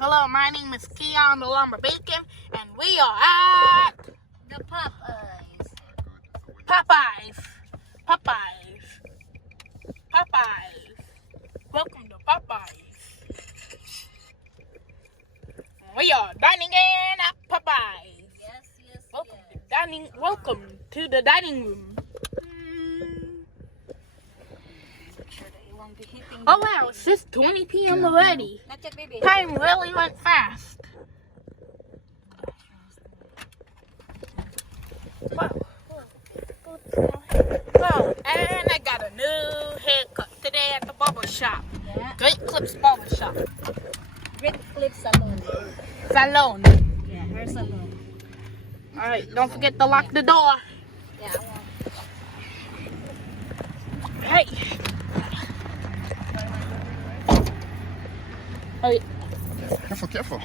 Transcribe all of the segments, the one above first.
Hello, my name is Keon the Lumber Bacon, and we are at The Popeyes. Popeyes. Welcome to Popeyes. We are dining in at Popeyes. Yes. Welcome to the dining room. Oh wow, it's just 20 p.m. already. Not yet, baby. Time really went fast. Oh, and I got a new haircut today at the barber shop. Yeah. Great Clips Barber Shop. Great Clip Salon. Salon. Yeah, hair salon. Alright, don't forget to lock the door. Yeah, Hey. Oh, Careful.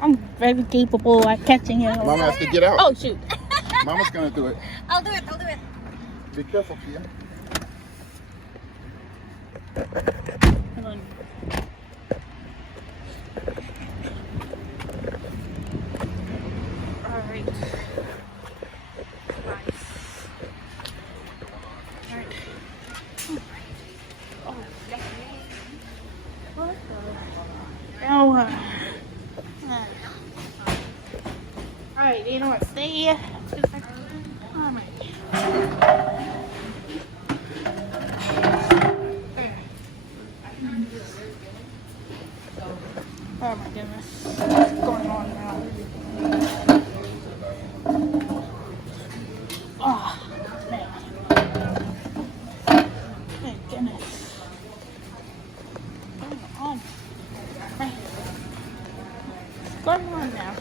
I'm very capable at catching him. Mama has to get out. Oh shoot. Mama's gonna do it. I'll do it. Be careful, Kia. Hold on. Alright. Nice. Alright. Oh, what the? Oh, alright, you know what? Stay here. Alright. Oh my goodness. What's going on now? Oh, man. My goodness. What's going on? Hey. What's going on now?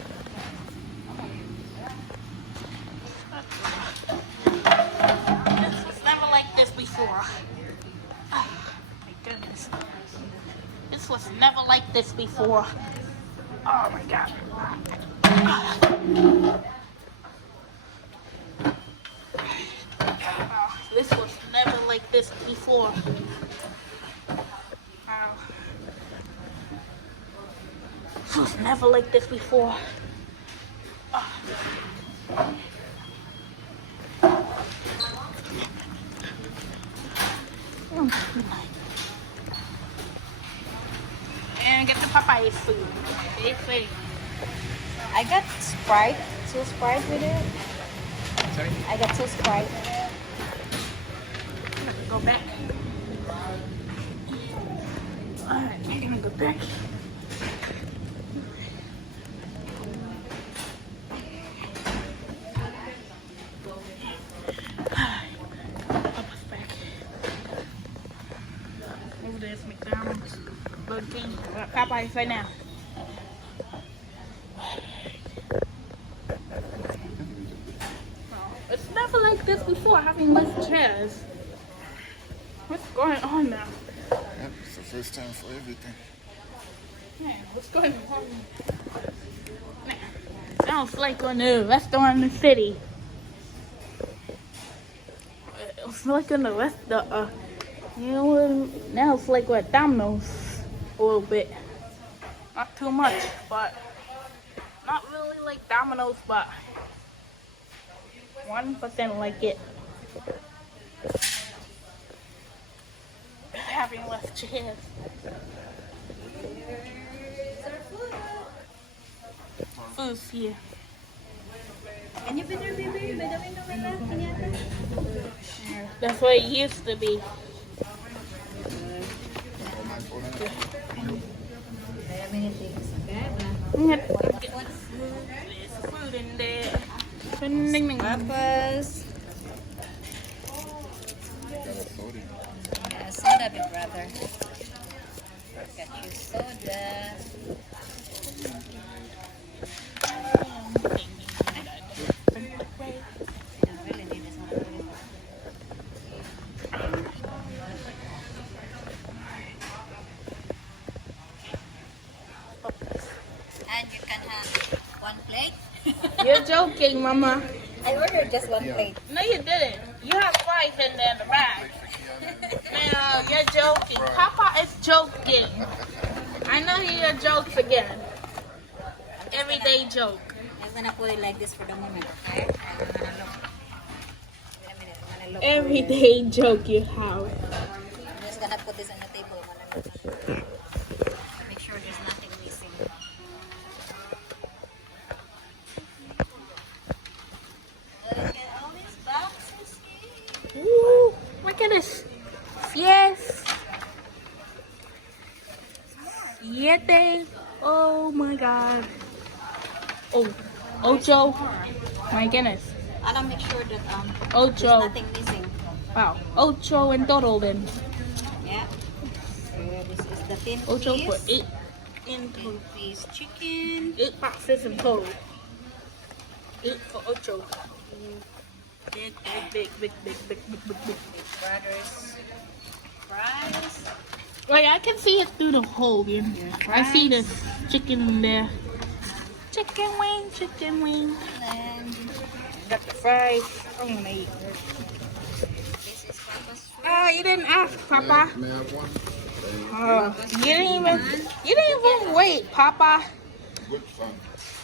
This was never like this before. Oh, my goodness. This was never like this before. Oh my god. Oh, this was never like this before. Oh. This was never like this before. Oh. And get the Popeyes food. It's ready. I got Sprite. 2 Sprite with it. Sorry? I got 2 Sprite. I'm gonna go back. Alright, I'm gonna go back. Papa's back. Over there's McDonald's. Burger King. Popeyes right now. It's never like this before, having less chairs. What's going on now? Yep, it's the first time for everything. Man, what's going on? Man, sounds like a new restaurant in the city. It's like in the now it's like what, Domino's a little bit. Not too much, but not really like Domino's, but 1% like it. Having less chairs. Food's here. Can you be there, baby? By the window, my left. Yeah, that's what it used to be. Very many things. Okay, There's food in there. Papas. Yeah, soda, big brother. Got you soda. I really need this one. And you can have 1 plate. You're joking, Mama. I ordered just 1 plate. No, you didn't. You have fries in there in the bag. No, you're joking. Papa is joking. I know your jokes again. everyday joke. I'm gonna put it like this for the moment, okay? I'm gonna look. Wait a minute. I'm gonna look. Everyday joke you have. I'm just gonna put this on the table. I'm gonna look. Make sure there's nothing missing. Look at all these boxes here. Ooh, look at this. Yes. Siete. Oh my god. Oh, ocho. My goodness. I gotta make sure that there's Ocho. nothing missing. Wow. Ocho in total then. Yeah. So this is the 10 Ocho piece. for 8 in 10 total. piece chicken. 8 boxes in total. 8 for ocho. Big, big, big, big, big, big, big, big. Brothers fries. Wait, I can see it through the hole. You know? I see the chicken there. Chicken wing, chicken wing. And Got the fries. I'm gonna eat. this is Papa's Ah, you didn't ask, Papa. May I have one? You didn't even wait, Papa. Good son.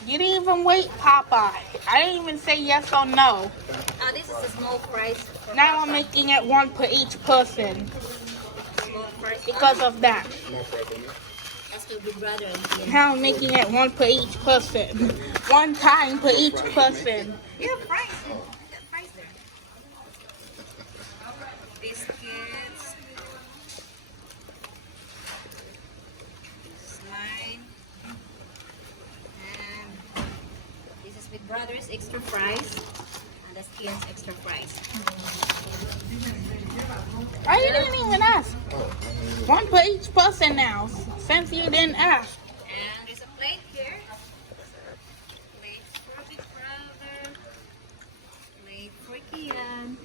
You didn't even wait, Papa. I didn't even say yes or no. this is a small fries. For Now I'm Papa. making it 1 per each person Small fries. because of that. More fries on it. That's the big brother. Now I'm making it 1 per each person. 1 time per each person. You have fries. You got fries there. Biscuits. Slime. And this is Big Brother's extra fries. And the skins extra fries. I didn't even ask. 1 per each person now, since you didn't ask. And there's a plate here. Plate for Big Brother. Plate for Kian.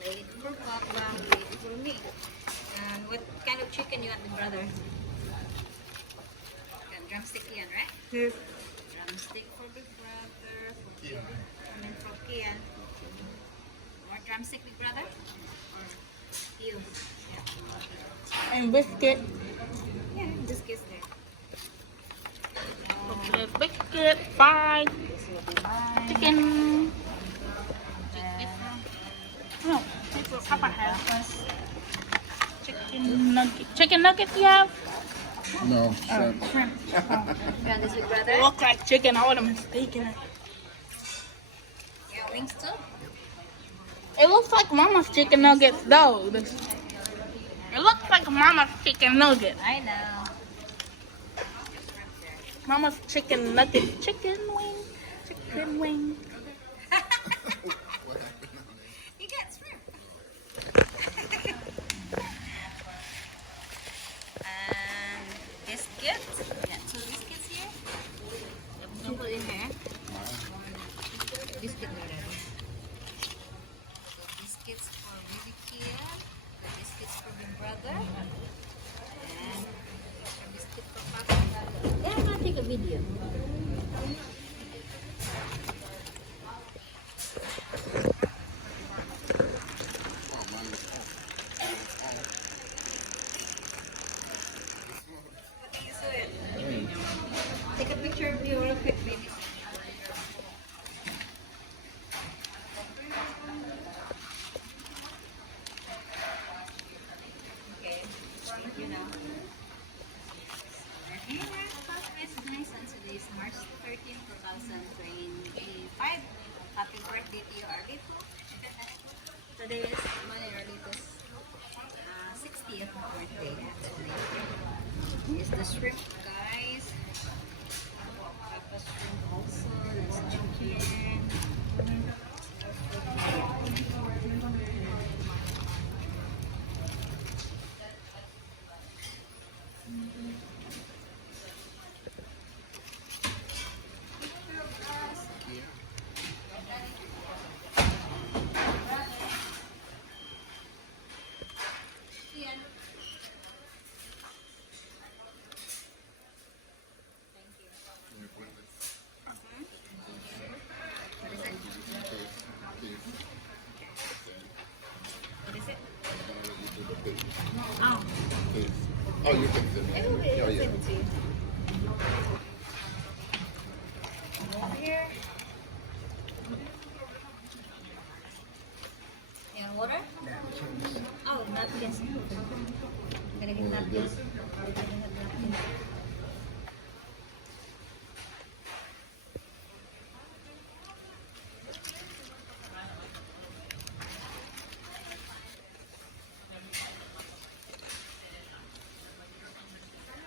Plate for Papa. Plate for me. And what kind of chicken you want, Big Brother? Got drumstick Kian, right? Yes. Drumstick for Big Brother. For Kian. And then for Kian. More drumstick, Big Brother? Or you? Yeah. And biscuit. Yeah, biscuits there. Okay, biscuit, fries, This will be mine. chicken. And No, that's what Papa has. Chicken nugget. Chicken nuggets you have? No, shrimp. Shrimp. Oh. and this Big They Brother. look like chicken. I would have mistaken it. Yeah, wings too. It looks like Mama's chicken nuggets though. It looks like Mama's chicken nugget. I know. Mama's chicken nugget. Chicken wing. Chicken wing. You got shrimp. And biscuits. Yeah, 2 biscuits here. You put in here. Biscuit already. So biscuits for baby Kia. Biscuits for Big Brother. And extra biscuit for Papa. Yeah, I'm gonna take a video. Take a picture of you real quick, baby. Okay, thank you now. Hey, Popeyes, nice. And today is March 13, 2025. Happy birthday to you, Arlito. Today is Arlito's 60th birthday, actually. Is the shrimp, guys. Papa's shrimp also. There's chicken.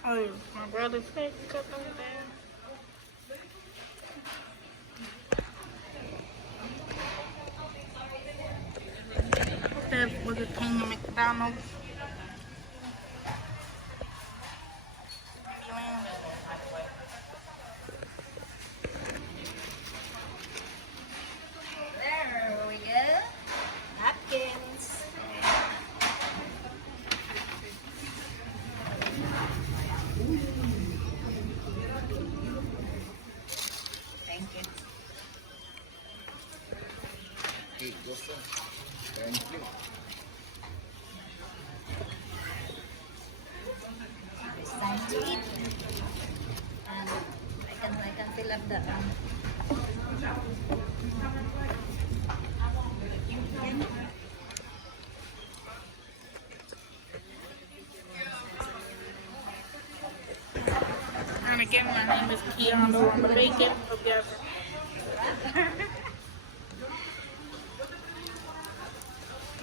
Oh, my brother's face cut over there. That was a King of McDonald's. There we go. Napkins. Thank you. Hey, Joseph. Thank you. It's time to eat. And I can fill up the And again, my name is Keanu. I'm a bacon. Hope you guys.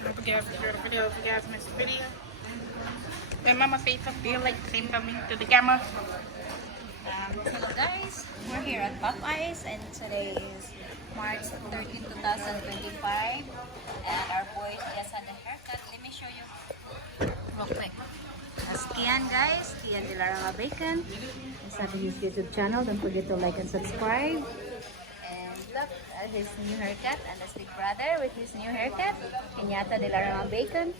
Hope you guys enjoyed the video. If you guys missed the video, then Mama say something. You like to say something to the camera. Hello guys, we're here at Popeyes and today is March 13, 2025 and our boys just had a haircut. Let me show you real quick. That's Kian guys, Kian de la Rama Bacon. It's on his YouTube channel. Don't forget to like and subscribe. And look at his new haircut and that's Big Brother with his new haircut, Kenyatta de la Rama Bacon.